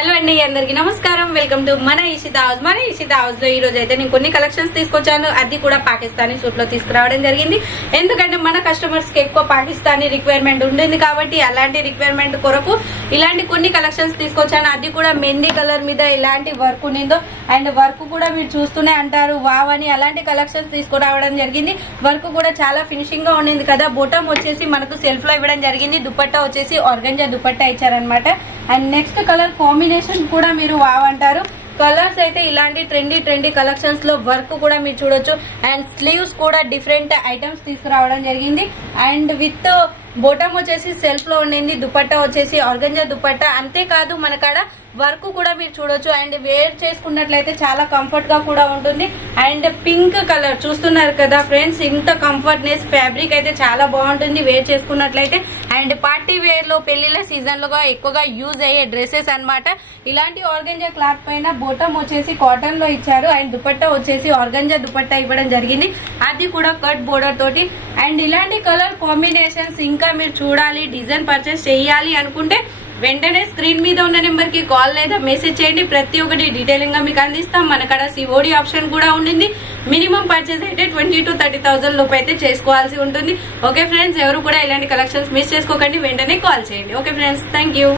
Hello అండి, అందరికి నమస్కారం. వెల్కమ్ టు మన ఇషితా హౌస్. మన ఇషితా హౌస్ లో ఈ రోజు అయితే నేను కొన్ని కలెక్షన్స్ తీసుకొచ్చాను. అది కూడా పాకిస్తానీ సూట్ లో తీసుకురావడం జరిగింది. ఎందుకంటే మన కస్టమర్స్ కి ఎక్కువ పాకిస్తానీ రిక్వైర్మెంట్ ఉంటుంది కాబట్టి అలాంటి రిక్వైర్మెంట్ కొరకు ఇలాంటి కొన్ని కలెక్షన్స్ తీసుకొచ్చాను. అది కూడా మెహందీ కలర్ మీద ఇలాంటి వర్క్ ఉండిందో అండ్ వర్క్ కూడా మీరు చూస్తూనే అంటారు వావ్ అని. అలాంటి కలెక్షన్స్ తీసుకురావడం జరిగింది. వర్క్ కూడా చాలా ఫినిషింగ్ గా ఉండింది కదా. బోటం వచ్చేసి మనకు సెల్ఫ్ లో ఇవ్వడం జరిగింది. దుపట్టా వచ్చేసి ఆర్గంజా దుపట్టా ఇచ్చారనమాట. అండ్ నెక్స్ట్ కలర్ కాంబినేషన్ కూడా మీరు వావ్ అంటారు. కలర్స్ అయితే ఇలాంటి ట్రెండీ కలెక్షన్స్ లో వర్క్ కూడా మీరు చూడొచ్చు. అండ్ స్లీవ్స్ కూడా డిఫరెంట్ ఐటమ్స్ తీసుకురావడం జరిగింది. అండ్ విత్ బోటం వచ్చేసి సెల్ఫ్ లో ఉండింది. దుపట్టా వచ్చేసి ఆర్గంజా దుపట్టా. అంతేకాదు మనకాడ వర్క్ కూడా మీరు చూడొచ్చు. అండ్ వేర్ చేసుకున్నట్లయితే చాలా కంఫర్ట్ గా కూడా ఉంటుంది. అండ్ పింక్ కలర్ చూస్తున్నారు కదా ఫ్రెండ్స్, ఇంత కంఫర్ట్నెస్ ఫ్యాబ్రిక్ అయితే చాలా బాగుంటుంది వేర్ చేసుకున్నట్లయితే. అండ్ పార్టీ వేర్ లో పెళ్లిళ్ళ సీజన్ లో ఎక్కువగా యూజ్ అయ్యే డ్రెస్సెస్ అన్నమాట. ఇలాంటి ఆర్గంజా క్లాత్ పైన బోటం వచ్చేసి కాటన్ లో ఇచ్చారు. అండ్ దుపట్టా వచ్చేసి ఆర్గంజా దుపట్టా ఇవ్వడం జరిగింది. అది కూడా కట్ బోర్డర్ తోటి. అండ్ ఇలాంటి కలర్ కాంబినేషన్స్ ఇంకా మీరు చూడాలి, డిజైన్ పర్చేస్ చేయాలి అనుకుంటే వెంటనే స్క్రీన్ మీద ఉన్న నెంబర్ కి కాల్ లేదా మెసేజ్ చేయండి. ప్రతి ఒక్కటి డీటెయిలింగ్ గా మీకు అందిస్తాం. మనకడ సిఓడి ఆప్షన్ కూడా ఉండింది. మినిమం పర్చేస్ అయితే 20,000 to 30,000 లోపు అయితే చేసుకోవాల్సి ఉంటుంది. ఓకే ఫ్రెండ్స్, ఎవరు కూడా ఇలాంటి కలెక్షన్స్ మిస్ చేసుకోకండి. వెంటనే కాల్ చేయండి. Okay friends, thank you.